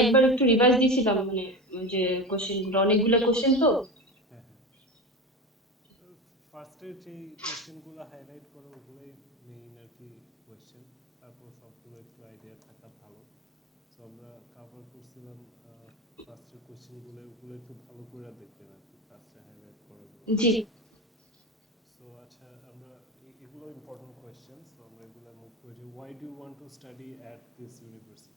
একবার একটু রিভাইজ দিয়েছিলাম, মানে যে কোশ্চেনগুলো, অনেকগুলো কোশ্চেন তো। হ্যাঁ হ্যাঁ, ফার্স্টের যে কোয়েশ্চেনগুলো হাইলাইট করো ওগুলোই মেইন আর কি কোয়েশ্চেন, তারপর সবগুলো একটু আইডিয়া থাকা ভালো। সো আমরা কাভার করছিলাম ফার্স্টের কোয়েশ্চেনগুলো, ওগুলো একটু ভালো করে দেখবেন আর কি, ফার্স্টে হাইলাইট করাগুলো। জি। সো আচ্ছা, আমরা এগুলো ইম্পর্টেন্ট কোয়েশ্চেন, সো আমরা এগুলো মুভ করি। Why do you want to study at this university?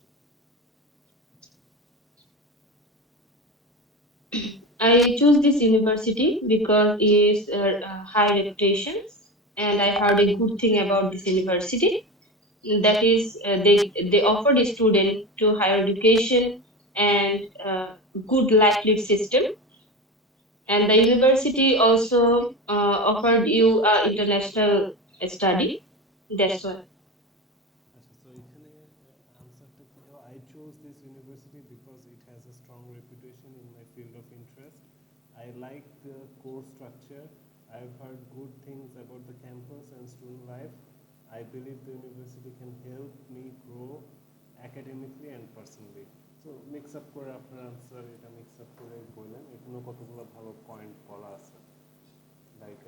I choose this university because it is high reputation, and I heard a good thing about this university. That is, they offer the student to higher education and good livelihood system. And the university also offered you international study. That's why. আচ্ছা, so এখানে আনসারটা কি দাও? I choose this university because it has a strong reputation in my field of interest. I like the course structure. I've heard good things about the campus and student life. I believe the university can help me grow academically and personally. So mix up করে আপনার আনসার, এটা mix up করে বললেন, এখানে কতগুলো ভালো পয়েন্ট বলা আছে, লাইক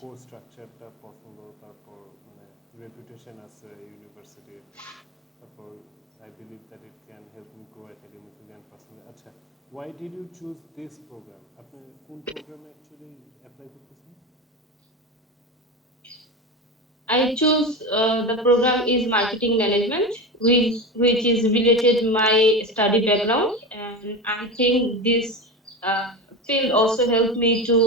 কোর্স স্ট্রাকচারটা পছন্দ, তারপর মানে রেপুটেশন আছে ইউনিভার্সিটির, তারপর I believe that it can help me grow academically and personally. আচ্ছা, why did you choose this program? আপনি কোন প্রোগ্রামে অ্যাকচুয়ালি অ্যাপ্লাই করতেছেন? I choose the program is marketing management, which is related my study background, and I think this uh, field also helped me to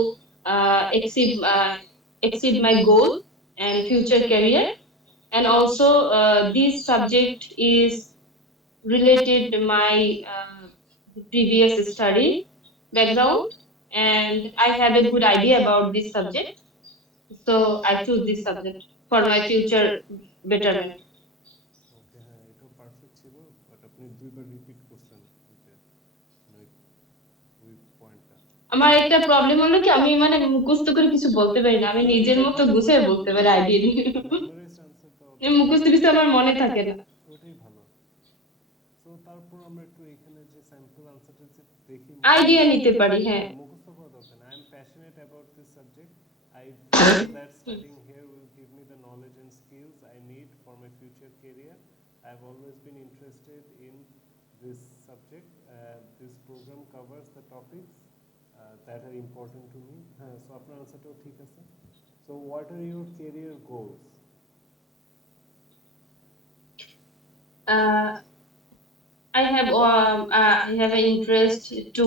exceed my goal and future career. And also, this subject is related to my previous study background, and I have a good idea about this subject, so I choose this subject for my future betterment. ওকে, হ্যাঁ, এটাও পারফেক্ট ছিল, বাট আপনি দুইবার রিপিট করছেন ওইটা, মানে ওই পয়েন্টটা। আমার একটা প্রবলেম হলো কি, আমি মানে মুখস্থ করে কিছু বলতে পারি না, আমি নিজের মতো গুছিয়ে বলতে পারি আইডিয়া নিয়ে। মেমোরাইজড আনসার দেওয়া মুখস্থ কিছু আমার মনে থাকে না। ওটাই ভালো। সো তারপর আমরা একটু এখানে যে স্যাম্পল আনসারটা যে দেখি, আইডিয়া নিতে পারি, হ্যাঁ। মুখস্থ করা দরকার না। I am passionate about this subject. I feel that studying here will give me the knowledge and skills I need for my future career. I have always been interested in this subject. This program covers the topics that are important to me. হ্যাঁ, সো আপনার আনসারটাও ঠিক আছে। So what are your career goals? uh, I have an interest to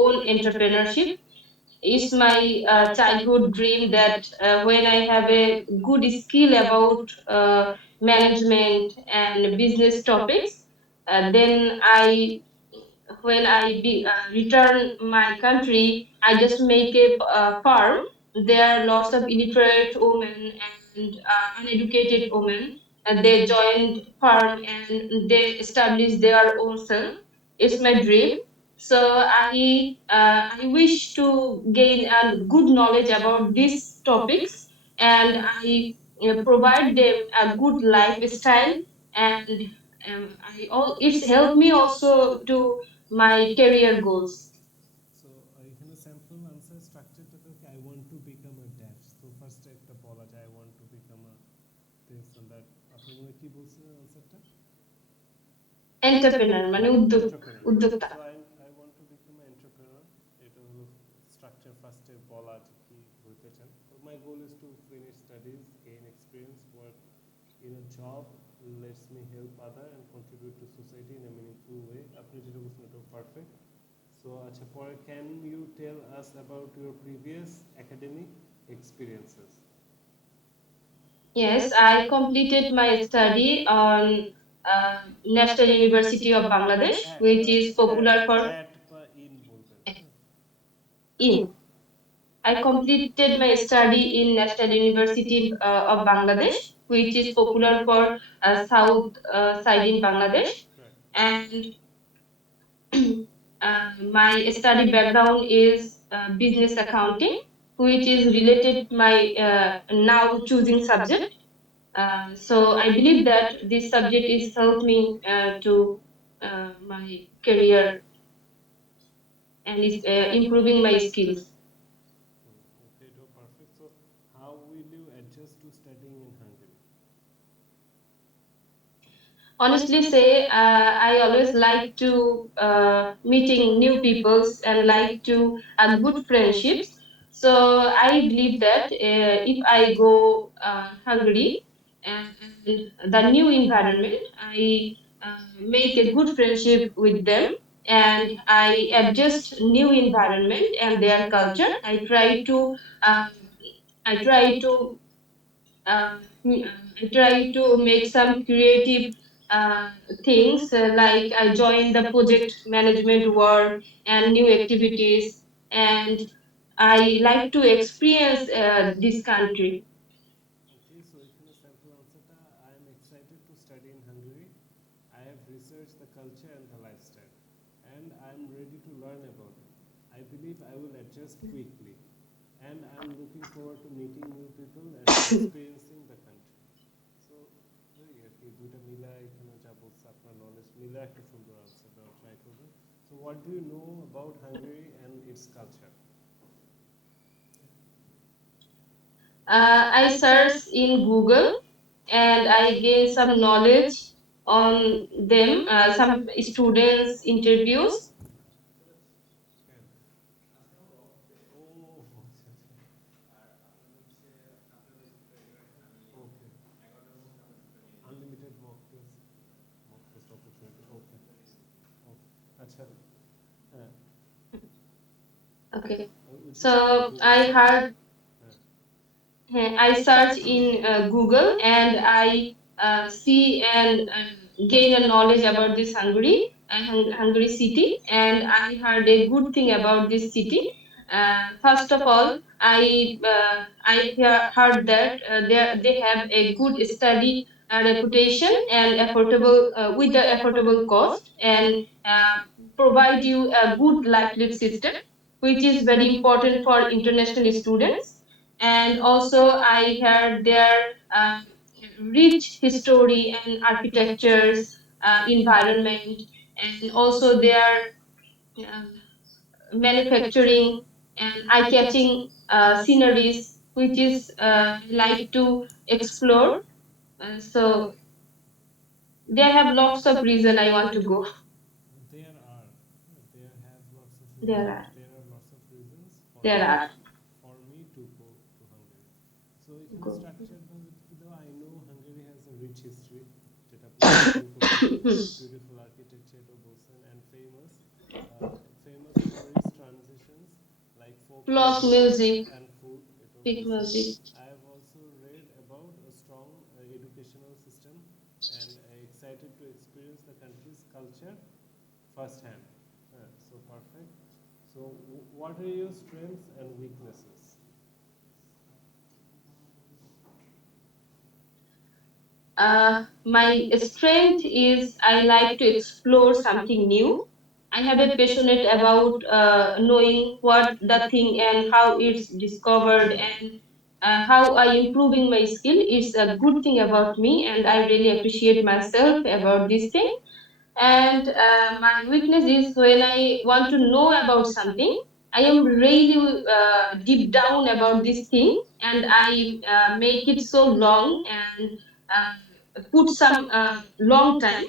own entrepreneurship. It's my childhood dream that when I have a good skill about management and business topics, then when I return my country, I just make a farm. There are lots of illiterate women and uneducated women, and they joined farm and they establish their own self. It's my dream. So I wish to gain a good knowledge about these topics, and I provide them a good lifestyle, and it's helped me also to my career goals. So এখানে sample answer স্ট্রাকচারটা থেকে I want to become a dash, so ফার্স্টে একটা বলা যায় I want to become a this and that. আপনি মনে কি বলছিলেন আনসারটা? এন্টারপ্রেনার মানে উদ্যোক্তা। So I want to become a entrepreneur, এটা হলো স্ট্রাকচার ফার্স্টে বলা যে কি হইতে চান। তো my goal is to finish studies, gain experience, work in a job lets me help other and contribute to society in a meaningful way. আপনি যেটা বলছেন এটা পারফেক্ট। সো আচ্ছা, পরে can you tell us about your previous academic experiences? Yes, I completed my study on National University of Bangladesh, which is popular for at বা ইন বলবেন, হ্যাঁ। in. I completed my study in National University of Bangladesh, which is popular for south side in Bangladesh, and my study background is business accounting, which is related my now choosing subject. So I believe that this subject is helped me to. my career and is improving my skills. Okay, so perfect. So, how will you adjust to studying in Hungary? Honestly say, I always like to meeting new peoples and like to good friendships. So I believe that if I go Hungary and the new environment, I make a good friendship with them, and I adjust new environment and their culture. Uh, I try to uh, I try to make some creative uh, things, like I join the project management work and new activities, and I like to experience this country. Okay, so এখানে sample answerটা I am excited to study in Hungary. I have researched the culture and the lifestyle, and I am ready to learn about it. I believe I will adjust quickly, and I am looking forward to meeting new people and experiencing the country. So, ওই আর কি দুইটা মিলা এখানে যা বলছে আপনার নলেজ মিলা একটা সুন্দর আনসার দেওয়ার ট্রাই করবেন. So, what do you know about Hungary and its culture? I search in Google and I gain some knowledge on them, some students interviews. ও আচ্ছা আচ্ছা ওকে আনলিমিটেড মক টেস্ট অপরচুনিটি ওকে ওকে আচ্ছা হ্যাঁ Okay, ওইটা so I স্যার heard. হ্যাঁ I search in Google and I see and gain a knowledge about this Hungary city, and I heard a good thing about this city. First of all, I heard that they have a good study reputation and affordable with the affordable cost, and provide you a good livelihood system, which is very important for international students. And also I heard their rich history and architectures, environment, and also their uh, manufacturing and eye-catching sceneries, which is like to explore. So they have lots of reason I want to go. there are there have lots of There are, there are lots of reasons there are. for me to go to Hungary. So এখানে Go. Structure ভাবে though I know Hungary has a rich history যেটা আপনি মেনশন করছেন, beautiful architecture এটা বলছেন, and famous for its transitions like folk Flock music music, and food এটাও big বলছেন. music. I have also read about a strong educational system and excited to experience the country's culture firsthand. So perfect. So what are your strengths and weaknesses? My strength is I like to explore something new. I have a passionate about knowing what the thing and how it's discovered, and how I improving my skill. It's a good thing about me, and I really appreciate myself about this thing. And my weakness is when I want to know about something, I am really deep down about this thing, and I make it so long and put some long time.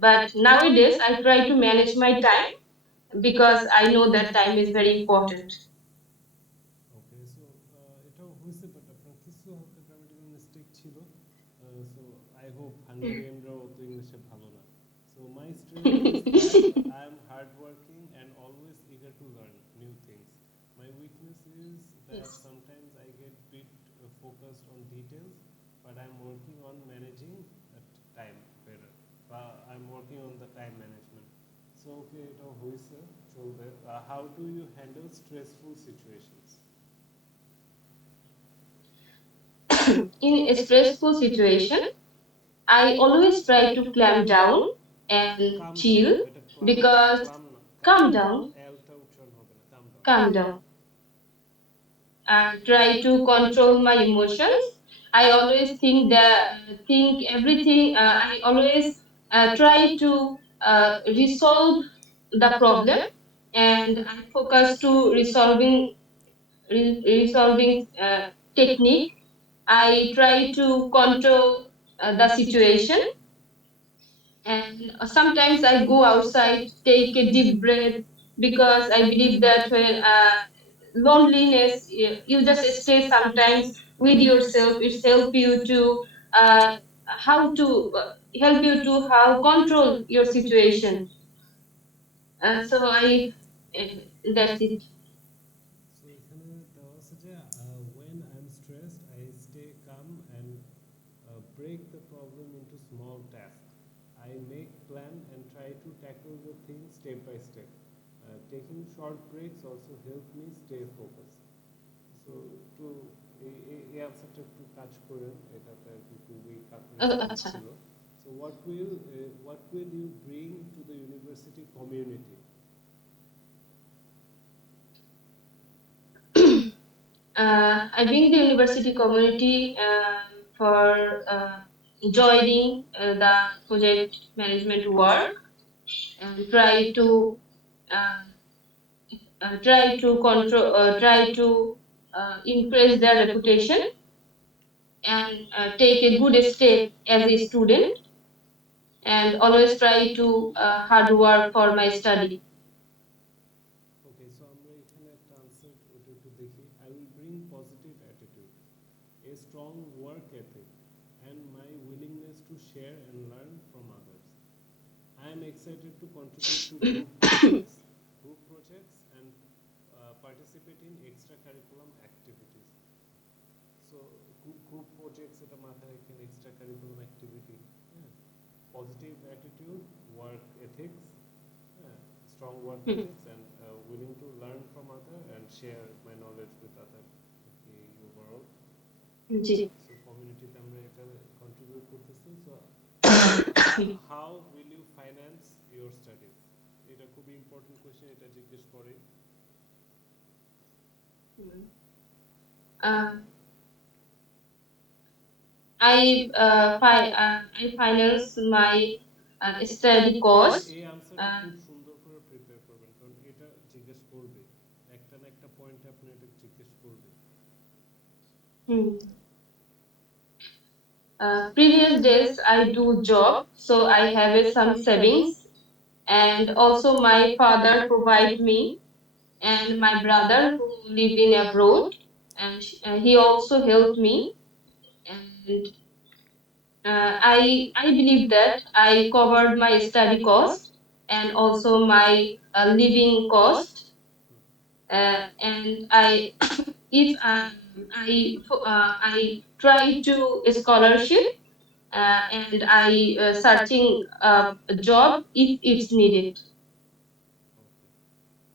But nowadays I try to manage my time because I know that time is very important. Okay, so এটাও হয়েছে বাট আপনার কিছু হালকা grammatical mistake ছিল. So I hope Hungarianরাও অত ইংলিশে ভালো না. So my strength is that I am hardworking and always eager to learn new things. My weakness is that Yes. sometimes I get bit focused on details, but I'm working on managing time better. I'm working on the time management. So okay, এটাও হয়েছে চলবে. How do you handle stressful situations? In a stressful situation, I always try to calm down and Calm down. chill, এটা because calm না. calm down, Lটা উচ্চারণ হবে না. Calm down. calm down, and try to control my emotions. I always think everything. I always try to resolve the problem, and I focus to resolving technique. I try to control the situation, and sometimes I go outside, take a deep breath, because I believe that when loneliness, you just stay sometimes with yourself. It's uh, how to help you to how control your situation. So I that's it. So এখানে দেওয়া আছে যে when I'm stressed I stay calm and break the problem into small tasks. I make plan and try to tackle the thing step by step. Taking short breaks also help me stay focused. So to এই আনসারটা একটু কাজ করেন, এটাতে আর কি খুবই কাট রেসপন্স আচ্ছা। ছিল. So what will you bring to the university community? I bring the university community for joining the project management work, and uh, try to control, try to increase their reputation, and take a good step as a student, and always try to hard work for my study. Okay, so আমরা এখানে একটা আনসার ওটা একটু দেখি. I will bring positive attitude, a strong work ethic, and my willingness to share and learn from others. I am excited to contribute to group projects and participate in extracurriculum activities. So group projects এটা মাথায় রাখেন, extracurriculum activity, হ্যাঁ, positive attitude, work ethics, হ্যাঁ, strong work Hmm. ethics, and willing to learn from other and share my knowledge with other. Okay, overall. জি। So community-তে আমরা এটা contribute করতেছি. So how will you finance your studies? এটা খুবই important question, এটা জিজ্ঞেস করে. Uh, I finance my study cost. এই আনসারটা Uh, খুব সুন্দর করে প্রিপেয়ার করবেন, কারণ এটা জিজ্ঞেস করবে, একটা না একটা পয়েন্টে আপনি এটা জিজ্ঞেস করবে. hmm. Previous days I do job, so I have some savings, and also my father provide me, and my brother who live in abroad, and he also helped me, and I believe that I covered my study cost, and also my living cost, and if I try to a scholarship, and I searching a job if it's needed. Okay.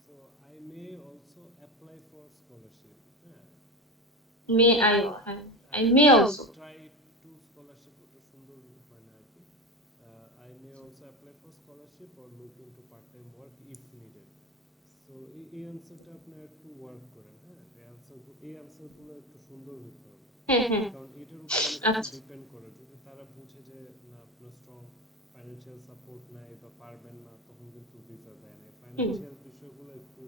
So I may also apply for scholarship. হ্যাঁ, May I I may also. try to scholarship, ওটা সুন্দর হয় না আর কি. I may also apply for scholarship or look into part-time work if needed. So এই আনসারটা আপনার একটু ওয়ার্ক করেন, হ্যাঁ, এই আনসারগুলো একটু সুন্দর হতে হবে, হ্যাঁ হ্যাঁ। কারণ এটার উপর অনেক কিছু আচ্ছা। ডিপেন্ড করে. যদি তারা বুঝে যে না আপনার স্ট্রং ফাইন্যান্সিয়াল সাপোর্ট নাই বা পারবেন না, তখন কিন্তু ভিসা দেয় না. হুম। ফাইন্যান্সিয়াল বিষয়গুলো একটু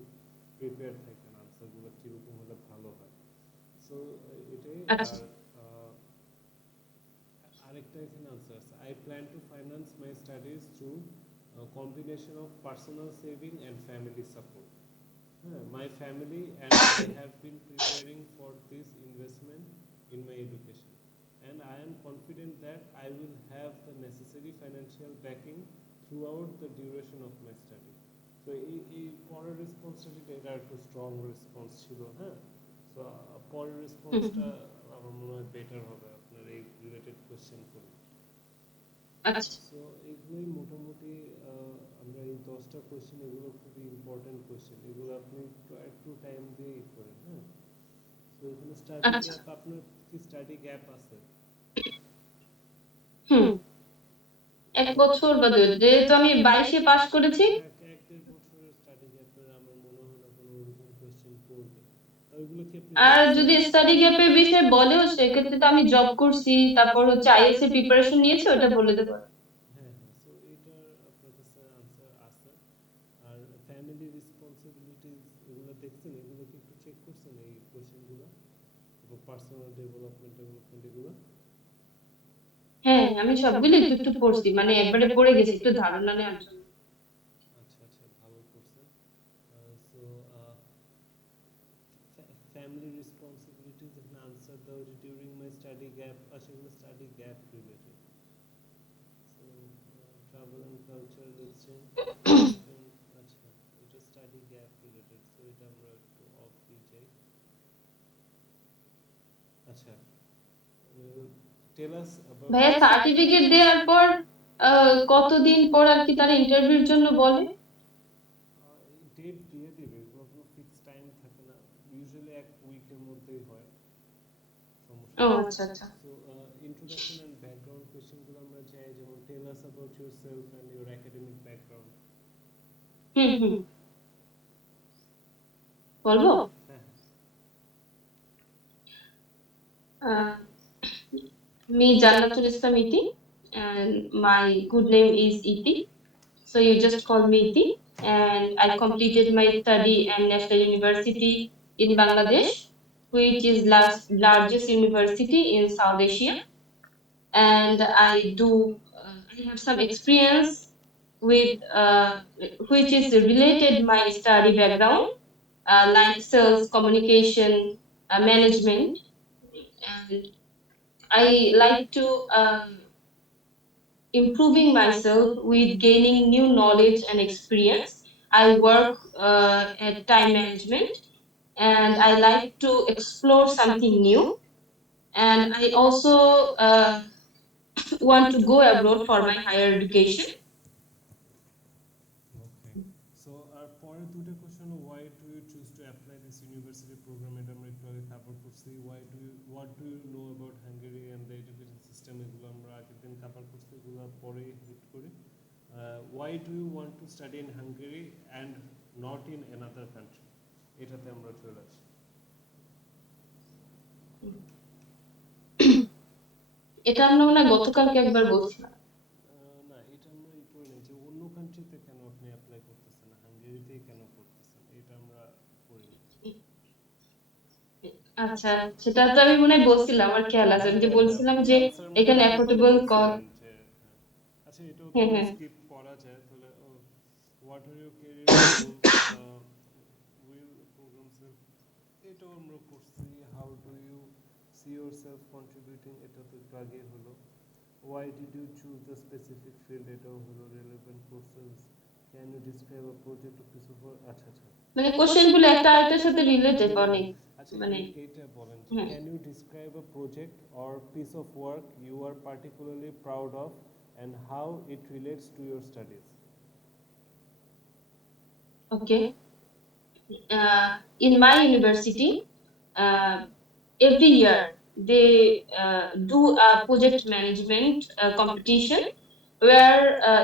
প্রিপেয়ার থাকেন, আনসারগুলো কীরকম হলে ভালো হয়. সো এটাই. আচ্ছা। আর আরেকটা এখানে আনসার আছে, I plan two finance my studies through combination of personal saving and family support. My family and I have been preparing for this investment in my education, and I am confident that I will have the necessary financial backing throughout the duration of my study. So এই পরের রেসপন্সটা এটা একটু strong response ছিল, হ্যাঁ. সো পরের রেসপন্সটা আমার মনে হয় বেটার হবে আপনার এই রিলেটেড কোশ্চেন করলে. আচ্ছা। সো এগুলোই মোটামুটি আমরা এই 10টা কোয়েশ্চেন, এগুলো খুবই ইম্পর্টেন্ট কোয়েশ্চেন, এগুলো আপনি একটু টাইম দিয়ে করেন, হ্যাঁ. তো এখানে স্টাডি আচ্ছা। গ্যাপ, আপনার কি স্টাডি গ্যাপ আছে? হুম। 1 বছর বা যেহেতু আমি 22-এ পাশ করেছি। এক দেড় বছরের স্টাডি গ্যাপের আমার মনে হয় না কোনো ওরকম কোয়েশ্চেন করবে. ওইগুলো কি আপনি আর দেখছেন? যদি স্টাডি গ্যাপের বিষয়ে বলেও, সেক্ষেত্রে তো আমি জব করছি, তারপর হচ্ছে আইএলটিএস এর প্রিপারেশন নিয়েছি, ওটা বলে দেবো। হ্যাঁ হ্যাঁ, সো এইটার আপনার কাছে ফ্যামিলি রেসপন্সিবিলিটিস এগুলো দেখছেন, এগুলো কি একটু চেক করছেন এই কোশ্চেনগুলো, এবং পার্সোনাল ডেভেলপমেন্ট এগুলো? হ্যাঁ, আমি সবগুলো একটু একটু পড়ছি, মানে একবারে পড়ে গেছি একটু ধারণা নেওয়ার জন্য। আচ্ছা আচ্ছা, ভালো করছেন। So family responsibilities and answer the during my study gap, সেগুলো study gap related. So travel and culture দেখছেন, আচ্ছা এটা স্টাডি গ্যাপ রিলেটেড, সো এটা আমরা একটু অফই যাই। আচ্ছা, টেল আস অ্যাবাউট ভাইয়া, সার্টিফিকেট দেওয়ার পর কতদিন পর আর কি তারা ইন্টারভিউর জন্য বলে? ডেট দিয়ে দিবে, এগুলো কোনো ফিক্স টাইম থাকে না, ইউজুয়ালি এক উইকের মধ্যেই হয়, সমস্যা ও নেই। আচ্ছা আচ্ছা। সো ইন্ট্রোডাকশন অ্যান্ড ব্যাকগ্রাউন্ড কোয়েশ্চেনগুলো আমরা চাই, যেমন tell us about yourself and your academic background. হুম হুম, বলবো। হ্যাঁ। uh, me Jannatul Islam Iti, and my good name is Iti, so you just call me Iti. And I completed my study at National University in Bangladesh, which is largest university in South Asia. And I have some experience with which is related my study background, like sales, communication, management, and I like to improving myself with gaining new knowledge and experience. I work at time management, and I like to explore something new. And I also want to go abroad for my higher education. Okay, so আর পরের দুটো question, why do you choose to apply this university program, এটা আমরা একটু আগে cover করছি। Why do you, what do you know about Hungary and the education system, এগুলো আমরা আগের দিন কভার করছি, এগুলো পরে হিট করি। Why do you want to study in Hungary and not in another country, এটাতে আমরা চলে আসি। এটা আমরা মনে হয় গতকালকে একবার বলছিলাম। না, এটা আমরা ই করে নিই যে অন্য কান্ট্রিতে কেন আপনি অ্যাপ্লাই করতেছেন, হাঙ্গেরিতেই কেন করতেছেন, এটা আমরা করিনি। আচ্ছা, সেটা তো আমি মনে হয় বলছিলাম, আমার খেয়াল আছে, হ্যাঁ আমি যে হ্যাঁ হ্যাঁ, বলছিলাম ফুল যে আনসারের মধ্যে এখানে আপনি তো অ্যাফোর্ডেবল কস্ট। বলছিলেন যে হ্যাঁ। আচ্ছা, এটাও হ্যাঁ তাহলে হ্যাঁ। স্কিপ করা যায় তাহলে। What are your career goals will programs, এটাও আমরা করছি। How do you see yourself contributing, এটা তো একটু আগেই হলো। Why did you choose the specific field, এটাও হলো। Relevant courses, can you describe a project of piece of, আচ্ছা আচ্ছা। মানে কোশ্চেন গুলো একটা আরেকটার সাথে রিলেটেড অনেক, রিলেটেড, আচ্ছা মানে এইটা বলেন যে হ্যাঁ। Can you describe a project or piece of work you are particularly proud of and how it relates to your studies. Okay, in my university, uh, every year they do a project management competition where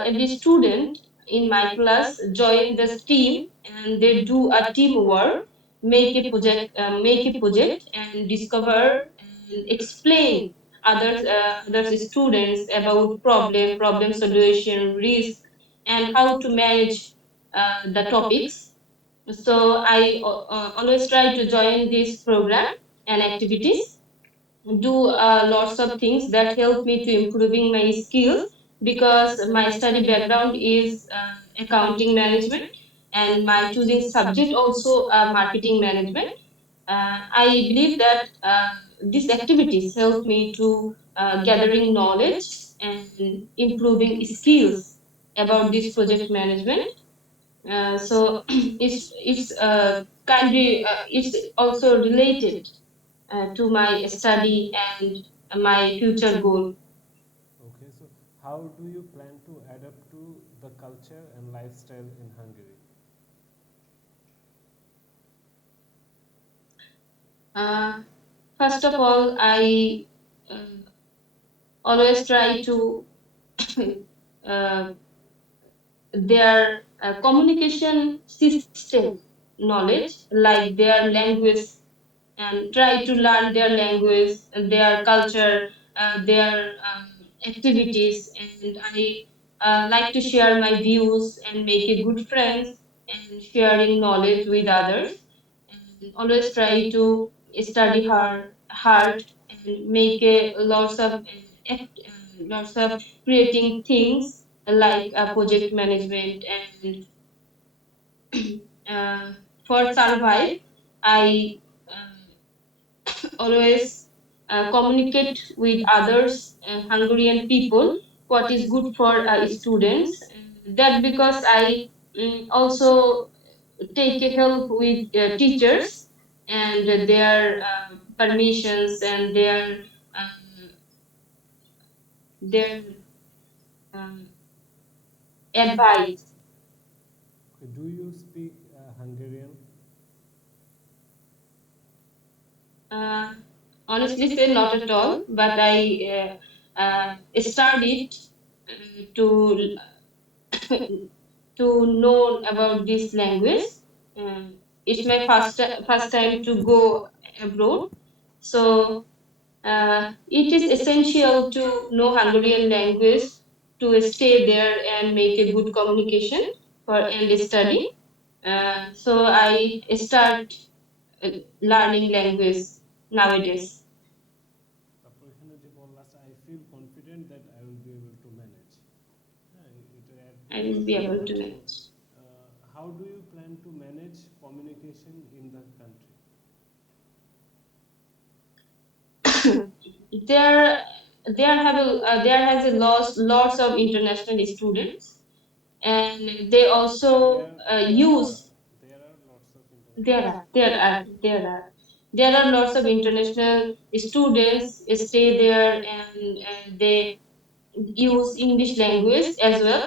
every student in my class join this team, and they do a teamwork, make a project and discover and explain others students about problem solution, risk, and how to manage the topics. So I always try to join this program and activities, do lots of things that help me to improving my skills, because my study background is accounting management, and my choosing subject also marketing management. I believe that these activities help me to gathering knowledge and improving skills about this project management. So it's also related to my study and my future goal. Okay, so how do you plan to adapt to the culture and lifestyle in Hungary? Uh, First of all, I uh, always try to uh, their communication system knowledge, like their language, and try to learn their language, their culture, their activities, and I like to share my views and make a good friends. and sharing knowledge with others, and always try to study hard and make lots of creating things like project management. And uh, for survive, I always communicate with others, Hungarian people, what is good for students. That because I also take a help with teachers and their permissions and their um, advice. Okay, do you speak Hungarian? Uh, Honestly, say not at all, but I studied to to know about this language. It's my first time to go abroad, so it is essential to know Hungarian language to stay there and make a good communication for and study. So I start learning language nowadays. তারপর এখানে যে বললা I feel confident that I will be able to manage, হ্যাঁ এটা add I করবা will be able to so manage. How do you plan to manage communication in the country? there there has a lots of international students, and they also use There are lots of there international are there students. are there are there are lots of international students stay there, and they use English language as well.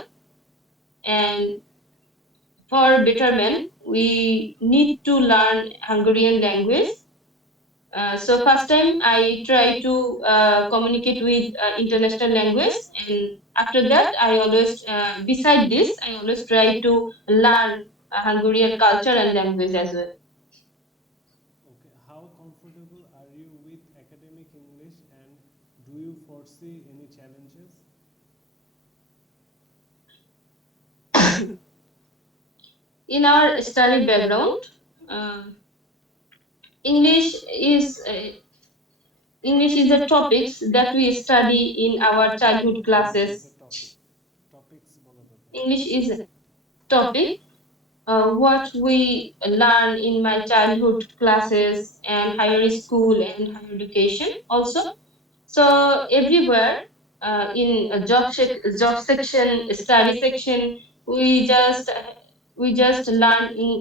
And for betterment, we need to learn Hungarian language. So first time I try to communicate with international language, and after that I always, beside this, I always try to learn Hungarian culture and language as well. Okay, how comfortable are you with academic English and do you foresee any challenges? In our study background, uh, English is uh, English is the topics that we study in our childhood English is a classes. topic. Topics বলা দরকার English is a topic what we learn in my childhood classes and higher school and higher education also. So everywhere, in a job section, study section, we just learn in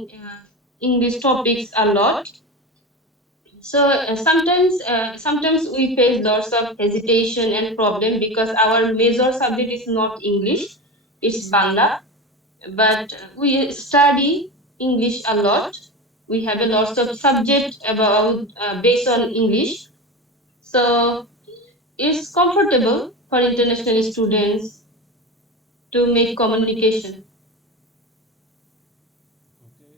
English topics a lot. So sometimes we face lots of hesitation and problem because our major subject is not English, it's Bangla. But we study English a lot. We have a lots of subject about based on English, so it's comfortable for international students to make communication. Okay.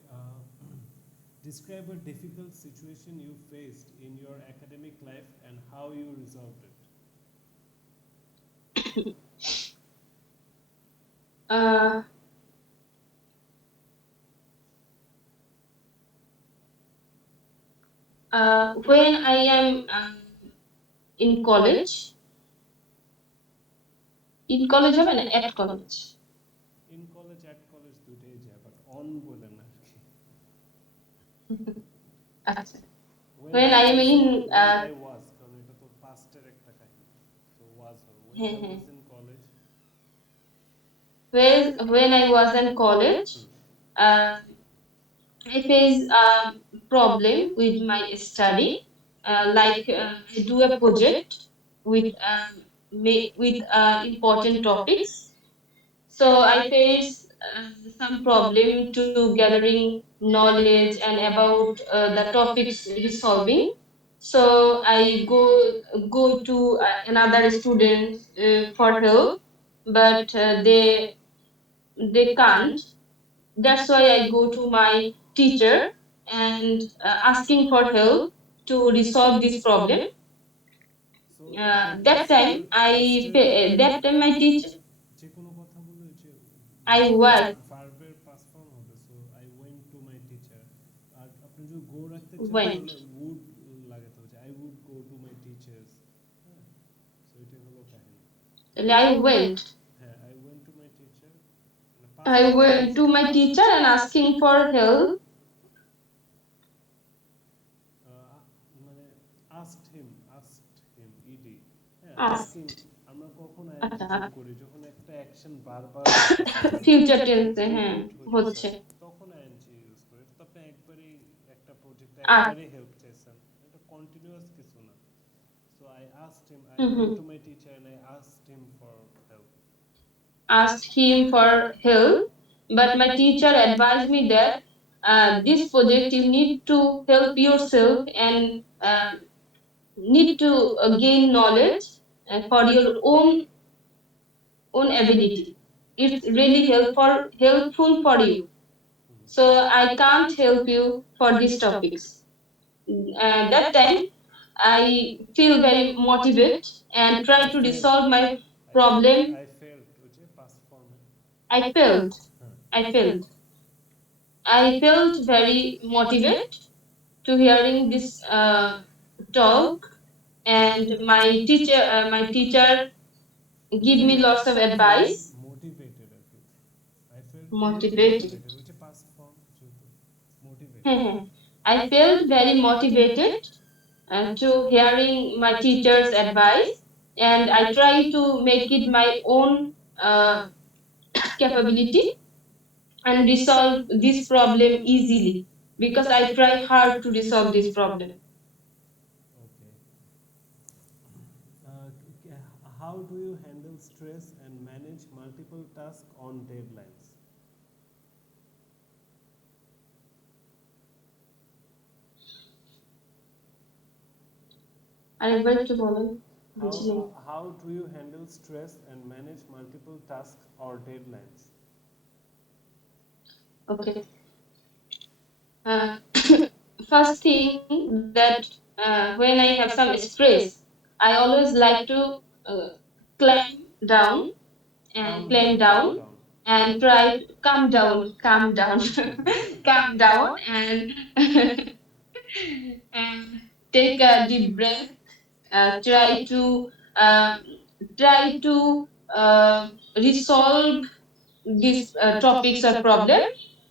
Describe a difficult situation you faced in your academic life and how you resolved it. Uh, when I am in college, in college হবে না at college. In college, at college দুইটাই যায়, but on বলে না আর কি। আচ্ছা, When when I I am was in when I was কারণ এটা তো পাস্টের একটা কাহিনী, তো was হবে when হ্যাঁ I হ্যাঁ was in college। when I was in college, uh, I face a problem with my study. Like I do a project with important topics. So I face some problem to gathering knowledge and about the topics resolving. So I go to another student for help, but they can't. That's why I go to my teacher and asking for help to resolve this problem. So এখানে That time that time my teacher যে কোনো কথা বলে যে I was ভার্বের past form হবে, so actually went. এখানে would লাগাতে হচ্ছে, I would go to my teachers, হ্যাঁ, সো এটাই হলো কাহিনী। I went. হ্যাঁ, I went to my teacher, মানে পাস্ট I ফর্ম went হচ্ছে, to my past teacher and asking for help. মানে asked him, asked him ed, হ্যাঁ, Ask. asking আমরা কখন আইএনজি যোগ আচ্ছা, করি যখন একটা অ্যাকশন বারবার হইতেছে, ফিউচার টেন্সে হ্যাঁ রিপিট হইতেছে, হচ্ছে। তখন আইএনজি ইউজ করি। তো আপনি একবারই একটা প্রজেক্টে আর একবারই হেল্প চাইছেন, এটা কন্টিনিউয়াস কিছু না। So I asked him, I hmm hmm went to my teacher and I asked him for help. asked him for help, but my teacher advised me that this project you need to help yourself and need to gain knowledge for your own ability. It's really helpful for you. So I can't help you for these topics. That time I feel very motivated and I try to felt, resolve my I felt, problem. I felt ওই যে পাস্ট ফর্মে। I felt, হ্যাঁ, I felt, I felt very motivated to hearing this talk, and my teacher give me lots of I felt advice. Motivated আর কি, I felt very Motivated. Motivated ওই যে past form যেহেতু motivated. I felt very motivated to hearing my teacher's advice, and I try to make it my own uh, capability and resolve this problem easily because I try hard to resolve this problem. Okay, how do you handle stress and manage multiple tasks on deadlines? আরেকবার একটু বলেন, how বুঝি নাই। how do you handle stress and manage multiple tasks or deadlines? Okay. Uh, First thing that when I have some stress, I always like to uh, climb down Calm and down, climb calm down down. and try to calm down, calm down and and take a deep breath. Try to try to resolve these topics or problem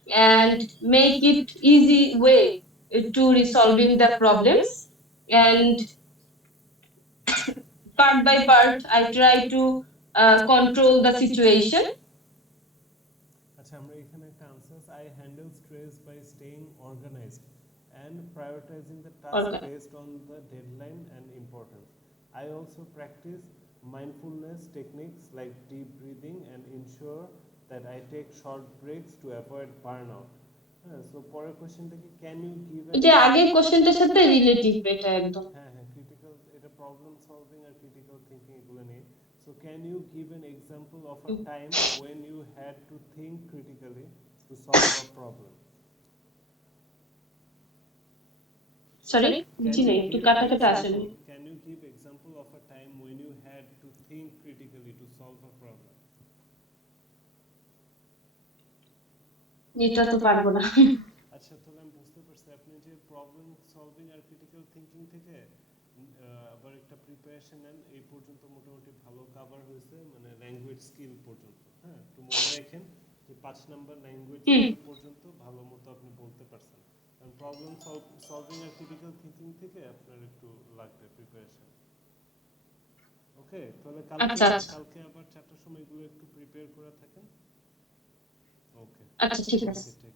and make it easy way to resolving the problems, and part by part I try to control the situation. আচ্ছা, আমরা এখানে একটা answer, I handle stress by staying organised and prioritizing the task Okay. based on the deadline and importance. I also practice mindfulness techniques like deep breathing and ensure that I take short breaks to avoid burnout. হ্যাঁ, সো পরের কোশ্চেনটা কি, can you give an, এটা আগের কোশ্চেনটার সাথে রিলেটিভ এটা একদম। হ্যাঁ হ্যাঁ ক্রিটিক্যাল, এটা প্রবলেম সলভিং আর ক্রিটিক্যাল থিঙ্কিং এগুলো নিয়ে। So can you give an example of a time when you had to think critically to solve a problem? Sorry, Can বুঝি you নাই, একটু give কাটা কাটা আসেনি। example? Can you give example of a time when you had to think critically to solve a problem? এটা তো পারবো না। আচ্ছা, তাহলে আমি বুঝতে পারছি আপনি যে প্রবলেম সলভিং আর ক্রিটিক্যাল থিঙ্কিং থেকে আবার একটা প্রিপারেশন নেন, এই পর্যন্ত মোটামুটি ভালো কভার হয়েছে, মানে ল্যাঙ্গুয়েজ স্কিল পর্যন্ত। হ্যাঁ, একটু মনে রাখেন যে 5 নাম্বার ল্যাঙ্গুয়েজ হুম, স্কিল পর্যন্ত ভালো মতো আপনি বলতে পারছেন, কারণ প্রবলেম সলভিং আর ক্রিটিক্যাল থিঙ্কিং থেকে আপনার একটু লাগবে প্রিপারেশন। ওকে, তাহলে কালকে আচ্ছা আচ্ছা কালকে আবার 4টার সময় এগুলো একটু প্রিপেয়ার করে থাকেন। ওকে, আচ্ছা, ঠিক আছে। ওকে।